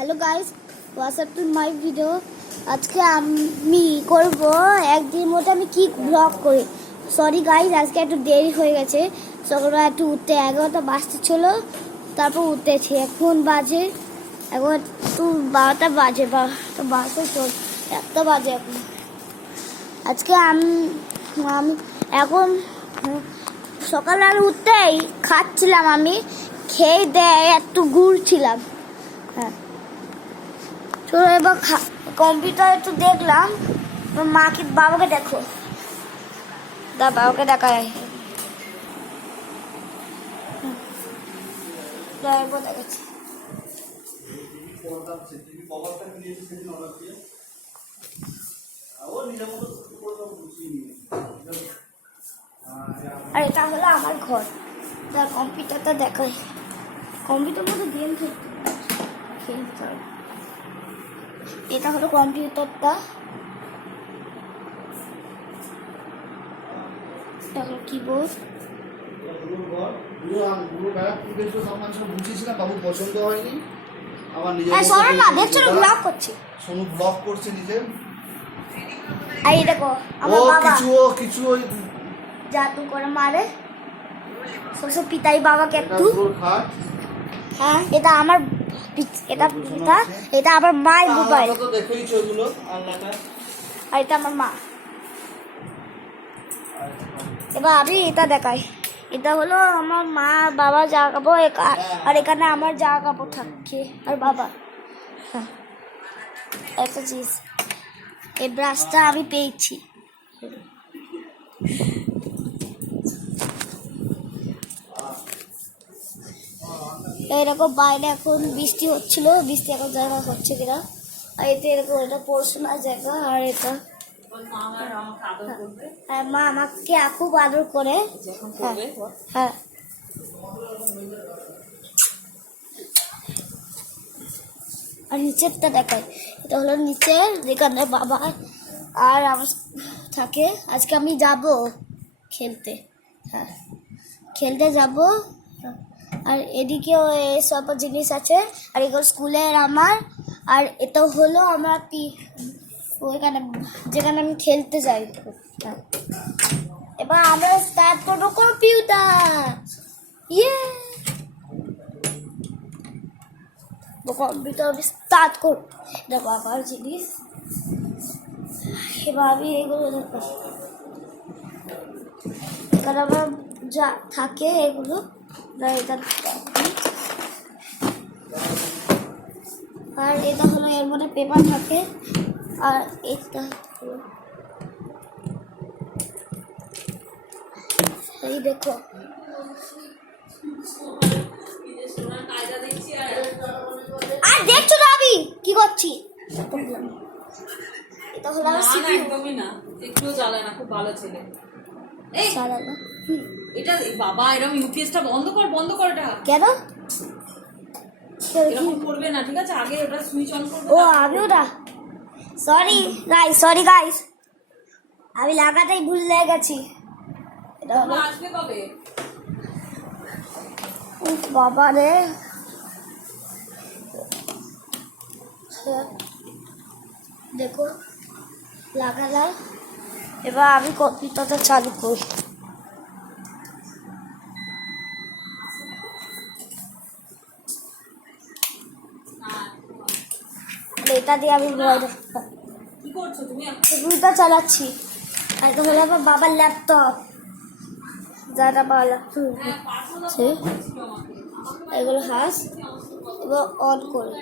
Hello guys, WhatsApp to my video. আজকে আমি করব একদিন মধ্যে আমি কি ব্লগ করি। সরি গাইস, আজকে একটু দেরি হয়ে গেছে। সকালবেলা একটু উঠতে 11টা বাজতে ছিল, তারপর উঠতেছি। এখন বাজে এখন একটু 12টা বাজে বা তো বাজে চল 1টা বাজে এখন। আজকে আমি এখন সকালবেলা উঠতেই খাচ্ছিলাম, আমি খেয়ে দেয় একটু ঘুরছিলাম। হ্যাঁ, চলো এবার কম্পিউটার একটু দেখলাম। মাকে বাবাকে দেখো, বাবাকে দেখায় দেখাচ্ছি। আর এটা হলো আমার ঘর, তার কম্পিউটারটা দেখায়। কম্পিউটার মধ্যে গেম খেলতে হয়। এটা হলো কম্পিউটারটা, এটা হলো কিবোর্ড। বাবু পছন্দ হয়নি আমার নিজে দেখছো ব্লগ করছি, সোনু ব্লগ করছে নিজে। আর এই দেখো আমার বাবা কিছু জাদু করে মারে সবসময় পিতাই বাবাকে একটু। হ্যাঁ, এটা আমার এটা আমার মায়ের মোবাইল, আর এটা আমার মা। এবার আমি এটা দেখাই। এটা হলো আমার মা বাবা জামা কাপড়, আর এখানে আমার জামা কাপড় থাকে আর বাবা। হ্যাঁ, একটা জিনিস, এই ব্রাশটা আমি পেয়েছি। এরকম বাইরে এখন বৃষ্টি হচ্ছিল, বৃষ্টি এখন জায়গা হচ্ছে কিনা। আর এতে এরকম এটা পড়াশোনার জায়গা। আর এটা হ্যাঁ, মা আমাকে খুব আদর করে। হ্যাঁ, আর নিচেরটা দেখায়। এটা হলো নিচের, যেখানে বাবা আর আমার থাকে। আজকে আমি যাব খেলতে। হ্যাঁ, খেলতে যাব। আর এদিকেও সব জিনিস আছে। আর এগুলো স্কুলের আমার। আর এটা হলো আমার ওইখানে যেখানে আমি খেলতে যাই। এবার আমরা স্টার্ট করবো কম্পিউটার। কম্পিউটার আমি স্টার্ট করবো। এটা বাবার জিনিস। এবার আমি এগুলো দেখো, এখানে আমার যা থাকে এগুলো। এটা আর এটা হলো, এর মধ্যে পেপার থাকে। আর এটা এই দেখো, আর দেখছো না আমি কি করছি। এটা হলো আমার সিপিইউ। একদমই না, একটুও জ্বালায় না, খুব ভালো ছেলে। এই চালায় না এটা বাবা, এরকম ইউপিএসটা বন্ধ কর এটা। কেন? এরকম করবে না, ঠিক আছে? আগে ওটা সুইচ অন করবে। ও আমিও না, সরি গাইস, আমি লাগাতেই ভুলে গেছি। এটা হলো আসবে কবে? বাবা রে, দেখো লাগালাম। এবার আমি কম্পিউটারটা চালু করি। এটা দিয়ে আমি কি করছো তুমি? কম্পিউটার চালাচ্ছি। আর এটা হলো আমার বাবার ল্যাপটপ, যারা বাবা ল্যাপটপ এগুলো হাস। এবার অন করে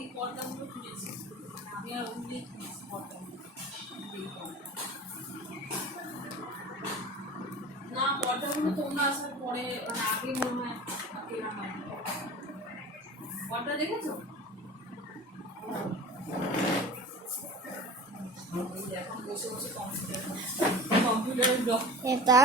এই পর্দাগুলো খুলেছি, আমি আর অমনি খুলেছি পর্দাগুলো। না, পর্দাগুলো তোমরা আসার পরে, মানে আগে মনে হয় কেনা হয়। পর্দা দেখেছো? এখন বসে বসে কম্পিউটারের ব্লগ। এটা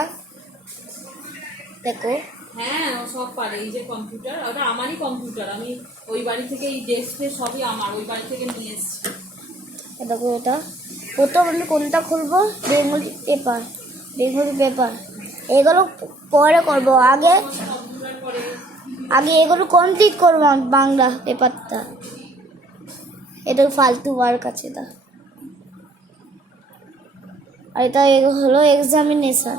দেখো হ্যাঁ ও সব পারে। এই যে কম্পিউটার, ওটা আমারই কম্পিউটার, আমি ওই বাড়ি থেকে এই ডেস্ক সবই আমার, ওই বাড়ি থেকে নিয়ে এসেছি। দেখো এটা প্রথম আমি কোনটা খুলবো, বেঙ্গলি পেপার এগুলো পরে করবো, আগে কম্পিউটার করে আগে এগুলো কমপ্লিট করবো আমি বাংলা পেপারটা। এটা ফালতু ওয়ার্ক আছে এটা। আর এটা হলো এক্সামিনেশন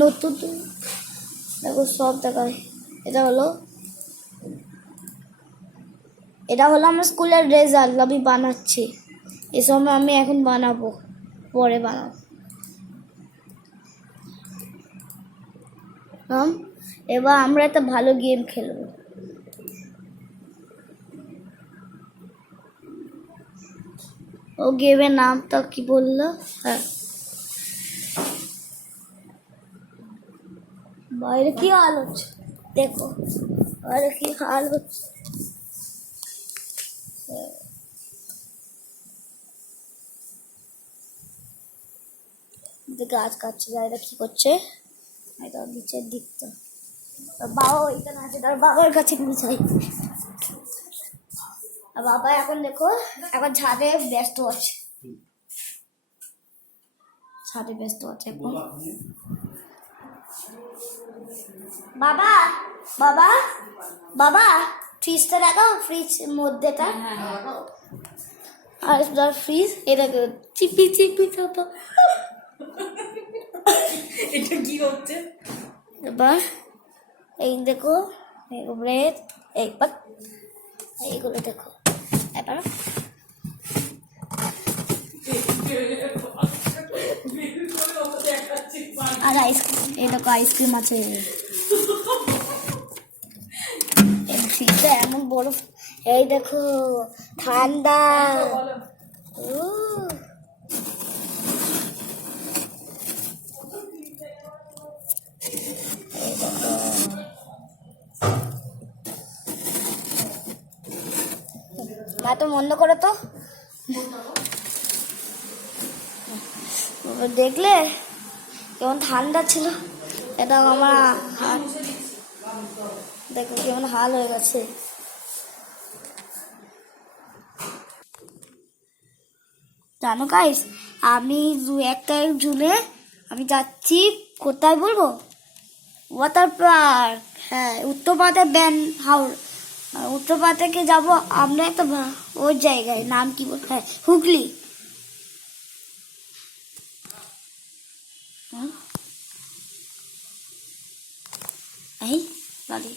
নতুন, দেখো সব দেখায়। এটা হলো আমার স্কুলের রেজাল্ট আমি বানাচ্ছি, এই সময় আমি এখন বানাবো, পরে বানাবো। এবার আমরা একটা ভালো গেম খেলবো। ও গেমের নামটা কি বললো? হ্যাঁ, বাইরে কি হাল হচ্ছে দেখো, বাইরে কি হাল হচ্ছে। গাছ কাটছে, বাইরে কি করছে, এটা নিচের দিকটা। বাবা ওইখানে আছে, তার বাবার কাছে নিয়ে যাই। আর বাবা এখন দেখো এখন ছাদে ব্যস্ত আছে, এখন। বাবা বাবা বাবা ফ্রিজটা দেখাও, ফ্রিজ মধ্যেটা। আর ফ্রিজ এটাকে চিপি চিপি খাবো। এটা কি হচ্ছে? এবার এই দেখো ব্রেড, এইগুলো দেখো এবার। আর আইসক্রিম, এই দেখো আইসক্রিম আছে। এই ফ্রিজটা এমন বড়, এই দেখো ঠান্ডা। তো বন্ধ করো তো, দেখলে কেমন ঠান্ডা ছিল। এটা আমার হাত দেখো কেমন হাল হয়ে গেছে। জানো গাইস, আমি একটা জুনে আমি যাচ্ছি কোথায় বলবো, ওয়াটার পার্ক। হ্যাঁ, উত্তরপাড়া ব্যান হাউস, উত্তরপাড়া থেকে যাবো আমরা একটা ওই জায়গায়, নাম কি বল, হ্যাঁ হুগলি। এই গাড়ি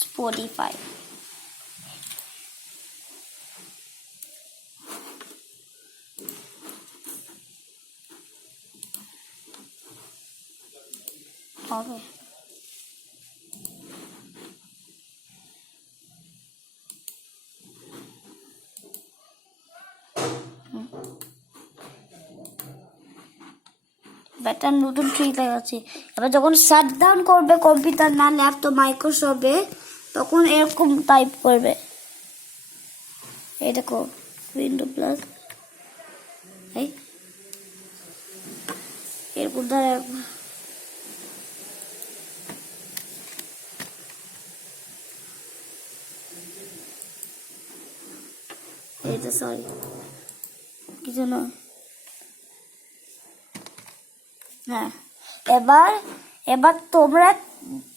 স্পটিফাই। হবে ব্যাটার নতুন ট্রিক আছে। এবার যখন শাট ডাউন করবে কম্পিউটার না ল্যাপটপ মাইক্রোসফটে, তখন এরকম টাইপ করবে, এই দেখো উইন্ডো প্লাস, এই এরকম ধরে এইটা, সরি কিছু নয়। হ্যাঁ, এবার এবার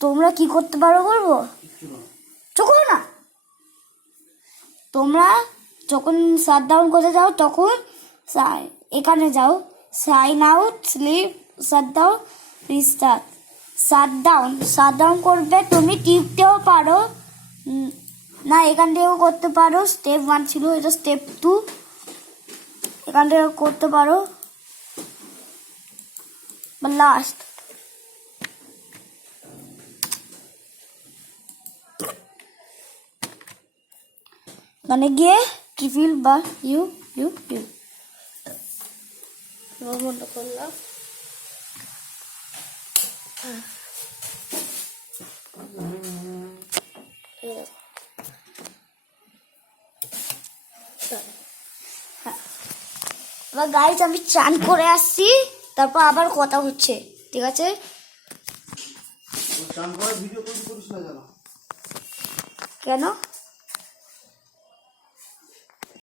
তোমরা কি করতে পারো বলবো, চোখ না, তোমরা যখন শাট ডাউন করতে যাও তখন এখানে যাও, sign out, sleep, shut down, restart. Shut down করবে, তুমি টিপতেও পারো না, এখান থেকেও করতে পারো। স্টেপ 1 ছিল, এটা স্টেপ 2, এখান থেকে করতে পারো বা লাস্ট। মানে গিয়ে ট্রিপল বা ইউ বন্ধ করলাম। এবার গাইজ আমি চান করে আসছি, তারপর আবার কথা হচ্ছে, ঠিক আছে? চান করে ভিডিও করিস না জানো? কেন?